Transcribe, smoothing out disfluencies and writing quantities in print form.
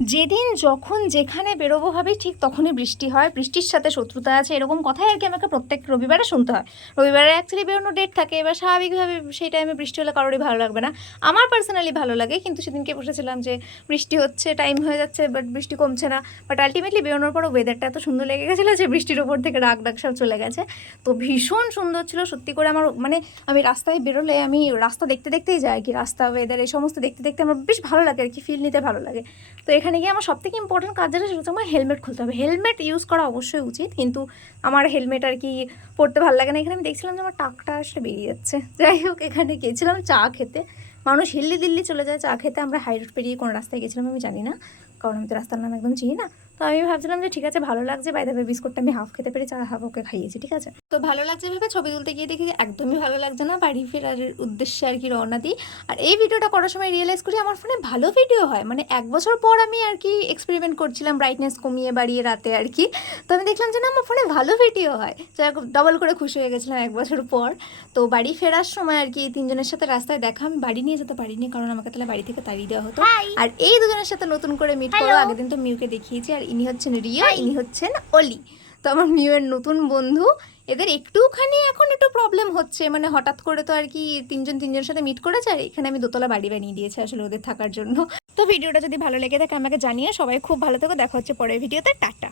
যেদিন যখন যেখানে বেরোবো ভাবি ঠিক তখনই বৃষ্টি হয়, বৃষ্টির সাথে শত্রুতা আছে, এরকম কথাই আর কি আমাকে প্রত্যেক রবিবারে শুনতে হয়। রবিবারে অ্যাকচুয়ালি বেরোনো ডেট থাকে, এবার স্বাভাবিকভাবে সেই টাইমে বৃষ্টি হলে কারোরই ভালো লাগবে না। আমার পার্সোনালি ভালো লাগে, কিন্তু সেদিনকে বসেছিলাম যে বৃষ্টি হচ্ছে, টাইম হয়ে যাচ্ছে, বাট বৃষ্টি কমছে না। বাট আলটিমেটলি বেরোনোর পরও ওয়েদারটা এত সুন্দর লেগে গেছিলো যে বৃষ্টির ওপর থেকে রাগ ডাক সব চলে গেছে। তো ভীষণ সুন্দর ছিল সত্যি করে। আমার মানে আমি রাস্তায় বেরোলে আমি রাস্তা দেখতে দেখতেই যাই আর কি, রাস্তা ওয়েদার এই সমস্ত দেখতে দেখতে আমার বেশ ভালো লাগে আর কি, ফিল নিতে ভালো লাগে। তো এখানে গিয়ে আমার সবথেকে ইম্পর্টেন্ট কাজ যেটা, সেটা হচ্ছে আমার হেলমেট খুলতে হবে। হেলমেট ইউজ করা অবশ্যই উচিত, কিন্তু আমার হেলমেট আর কি পরতে ভালো লাগে না। এখানে আমি দেখছিলাম যে আমার টাকটা আসলে বেরিয়ে যাচ্ছে। যাই হোক, এখানে গিয়েছিলাম চা খেতে। মানুষ হিল্লি দিল্লি চলে যায় চা খেতে, আমরা হাই রোড পেরিয়ে কোন রাস্তায় গেছিলাম আমি জানি না, কারণ আমি তো রাস্তার নাম একদম চিনি না। তো আমি ভাবছিলাম যে ঠিক আছে, ভালো লাগছে, বাই দ্য ওয়ে বিস্কুটটা আমি হাফ খেতে পেরে চা হাফ ওকে খাইয়েছি, ঠিক আছে। তো ভালো লাগছে ভেবে ছবি তুলতে গিয়ে দেখি একদমই ভালো লাগছে না, বাড়ি ফেরার উদ্দেশ্যে আর কি রওনা দিই। আর এই ভিডিওটা করার সময় রিয়েলাইজ করি আমার ফোনে ভালো ভিডিও হয়, মানে 1 বছর পর আমি আর কি এক্সপেরিমেন্ট করছিলাম ব্রাইটনেস কমিয়ে বাড়িয়ে রাতে আর কি। তো আমি দেখলাম যে না, আমার ফোনে ভালো ভিডিও হয়, তো ডবল করে খুশি হয়ে গেছিলাম 1 বছর পর। তো বাড়ি ফেরার সময় আর কি তিনজনের সাথে রাস্তায় দেখা, আমি বাড়ি নিয়ে যেতে পারিনি কারণ আমাকে তাহলে বাড়ি থেকে তাড়িয়ে দেওয়া হতো। আর এই দুজনের সাথে নতুন করে মিট করো, আগের দিন তো মিউকে দেখিয়েছি, আর ইনি হচ্ছেন রিয়া, ইনি হচ্ছেন অলি। তো আমার মিউয়ের নতুন বন্ধু। এদের একটুখানি এখন একটু প্রবলেম হচ্ছে, মানে হঠাৎ করে তো আর কি তিনজনের সাথে মিট করেছে, আর এখানে আমি দোতলা বাড়ি বানিয়ে দিয়েছি আসলে ওদের থাকার জন্য। তো ভিডিওটা যদি ভালো লেগে থাকে আমাকে জানিয়ে, সবাই খুব ভালো থেকো, দেখা হচ্ছে পরের ভিডিওতে, টাটা।